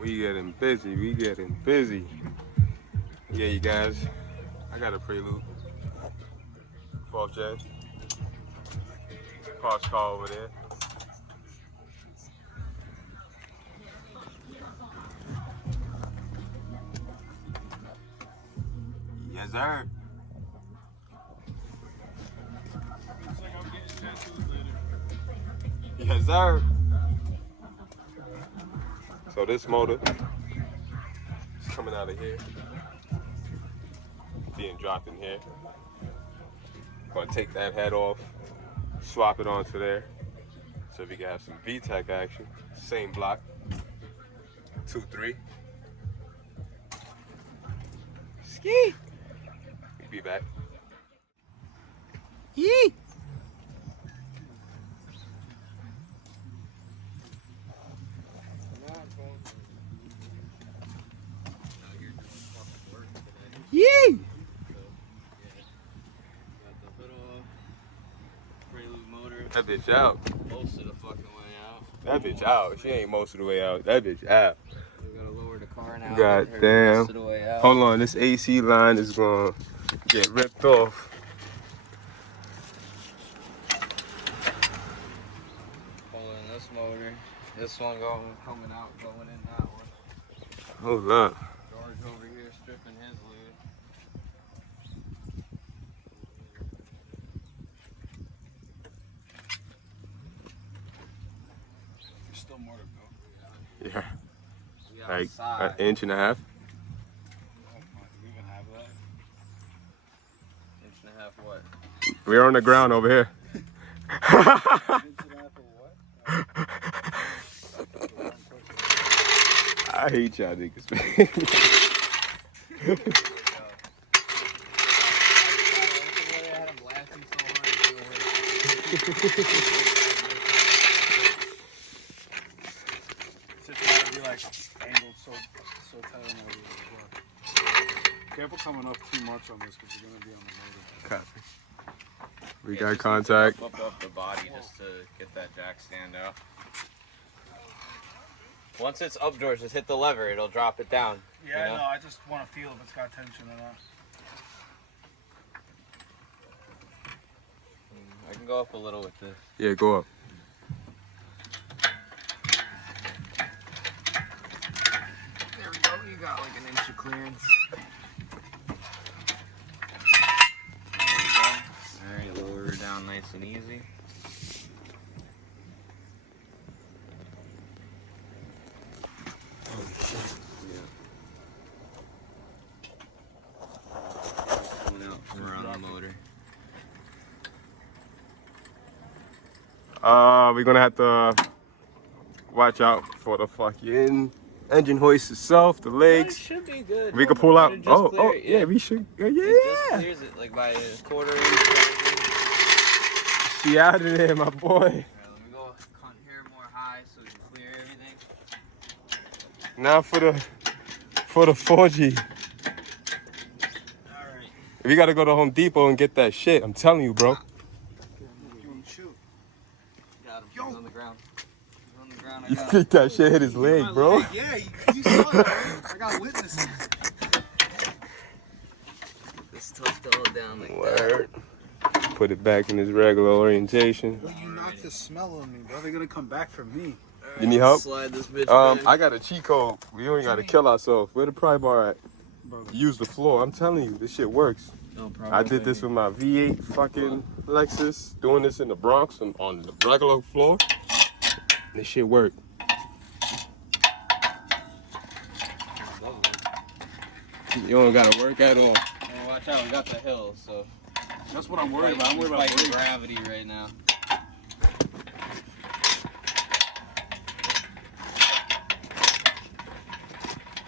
We getting busy. We getting busy. Yeah, you guys. I got a Prelude. 12th gen. Parts car over there. Yes, sir. Looks like I'm getting tattoos later. Yes, sir. So this motor is coming out of here, being dropped in here. Gonna take that head off, swap it onto there, so we can have some VTEC action. Same block, 2-3. Ski. We'll be back. Yee. Yee! Got the little Prelude motor. That bitch out. Most of the fucking way out. That bitch out. She ain't most of the way out. That bitch out. We gotta lower the car now. God Get her damn. most of the way out. Hold on, this AC line is gonna get ripped off. Pulling this motor. This one coming out, going in that one. Hold up. George over here stripping his lead. There's still more to go. Yeah, We like outside. an inch and a half. Oh my, do we even have that? Inch and a half what? We're on the ground over here. Inch and a half of what? I hate y'all niggas, man. It's just gotta be like angled so tight on the floor. Careful coming up too much on this because you're gonna be on the motor. Copy. We got contact. Flip off the body just to get that jack stand out. Once it's up, George, just hit the lever. It'll drop it down. Yeah, you know? no, I just want to feel if it's got tension or not. I can go up a little with this. Yeah, go up. There we go. You got like an inch of clearance. There we go. Alright, lower her down nice and easy. Coming out from around the motor. We're gonna have to watch out for the fucking engine hoist itself, the It legs. should be good. We could pull out. It'll just Oh, clear it, yeah, we should. Yeah, It just yeah. clears it like by a quarter inch. She out of there, my boy. Alright, let me go cut here more high so we can clear everything. Now for the 4G. Alright. We gotta go to Home Depot and get that shit. I'm telling you, bro. Shoot. Got him. He's on the ground. He's on the ground. I You got him. think that shit hit his leg, My bro? leg, yeah, you saw that, right? I got witnesses. This toast all down like Word. Put it back in its regular orientation. Well, you knocked the smell on me, bro. They're gonna come back for me. that. You need help? Slide this bitch back. I got a cheat code. We only gotta kill ourselves. Where the pry bar at? Bro, Use the floor. I'm telling you, this shit works. No problem. I did this with my V8 fucking Lexus. Doing this in the Bronx and on the regular floor. This shit worked. You don't gotta work at all. And watch out, we got the hill, so. that's what I'm worried about. I'm worried about fighting brakes. gravity right now.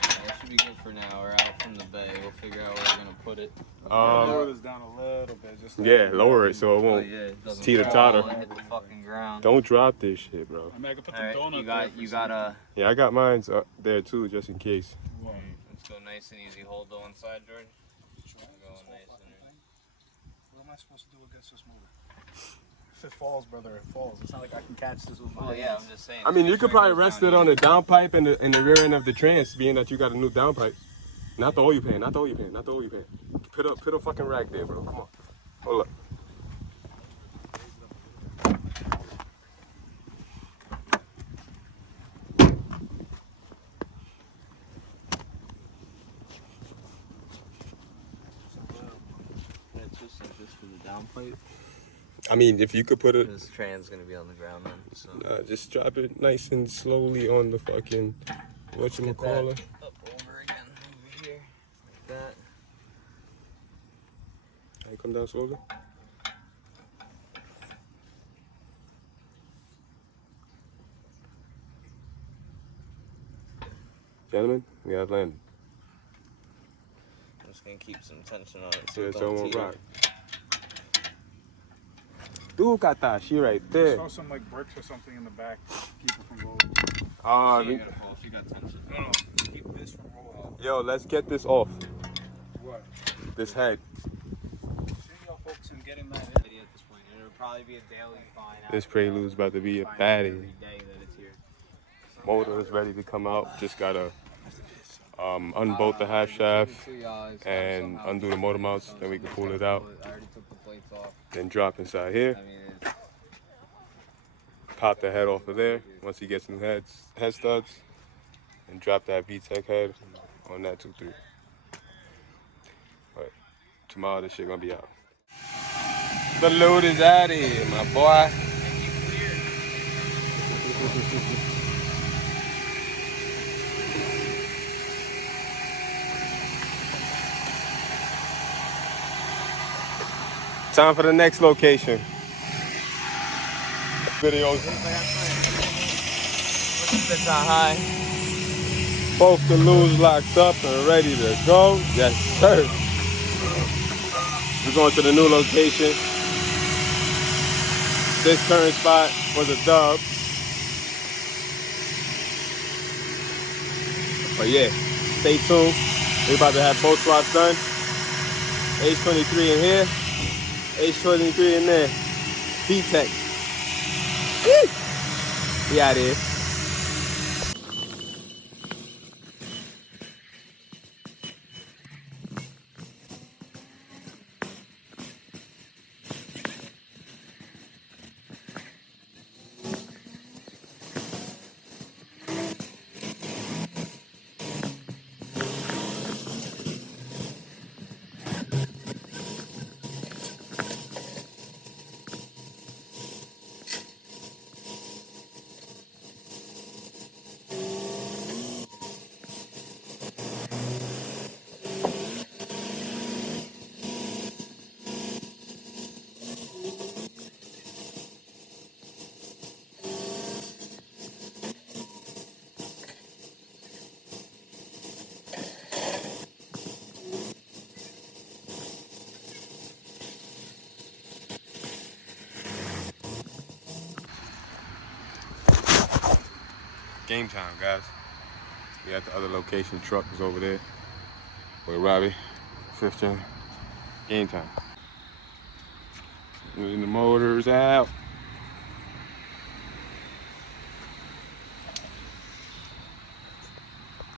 That should be good for now. We're out from the bay. We'll figure out where we're gonna put it. Lower this down a little bit. Just Yeah, lower it so it Oh won't. yeah, it doesn't Teeter fall totter. and hit the fucking ground. Don't drop this shit, bro. I mean, I could put the Alright, donut you got a. Yeah, I got mines up there too, just in case. Let's go nice and easy. Hold the one side, George. Going nice and easy. What am I supposed to do against this motor? if it falls, brother, it falls. It's not like I can catch this with my Oh hands. yeah, I'm just saying. I mean, you could probably rest it on the downpipe and the rear end of the trans, being that you got a new downpipe. Not the oil pan, not the oil pan, not the oil pan. Put a fucking rack there, bro. Come on. Hold up. Just for the downpipe. I mean, if you could put it, This tran's gonna be on the ground then. So just drop it nice and slowly on the fucking, whatchamacallit. up over again, over here, like that. Hey, come down slowly. Gentlemen, we got landed. I'm just gonna keep some tension on it So so it it won't don't teeter. rock. Dukata, she right there. Throw some like bricks or something in the back. Keep it from rolling. She ain't gonna fall if you got tension. No, keep this from rolling. Yo, let's get this off. What? This head. See y'all folks in getting that in. At this point, it'll probably be a daily fine. This Prelude's about to be a Fine baddie. every day that it's here. Motor is ready to come out. Just gotta unbolt the half shaft and undo the motor mounts. Then we can pull it out. I already took the plates off. Then drop inside here. I mean, it's Pop the head off of there. Once he gets new head studs, and drop that VTEC head on that 2.3. But tomorrow this shit gonna be out. The load is out of here, my boy. Time for the next location. Videos. That's not high. Both the loos locked up and ready to go. Yes, sir. We're going to the new location. This current spot was a dub. But yeah, stay tuned. We're about to have both swaps done. H23 in here, H23 in there. VTEC. We out here. Game time, guys. We at the other location. Truck is over there with Robbie, 5th gen. Game time. Moving the motors out.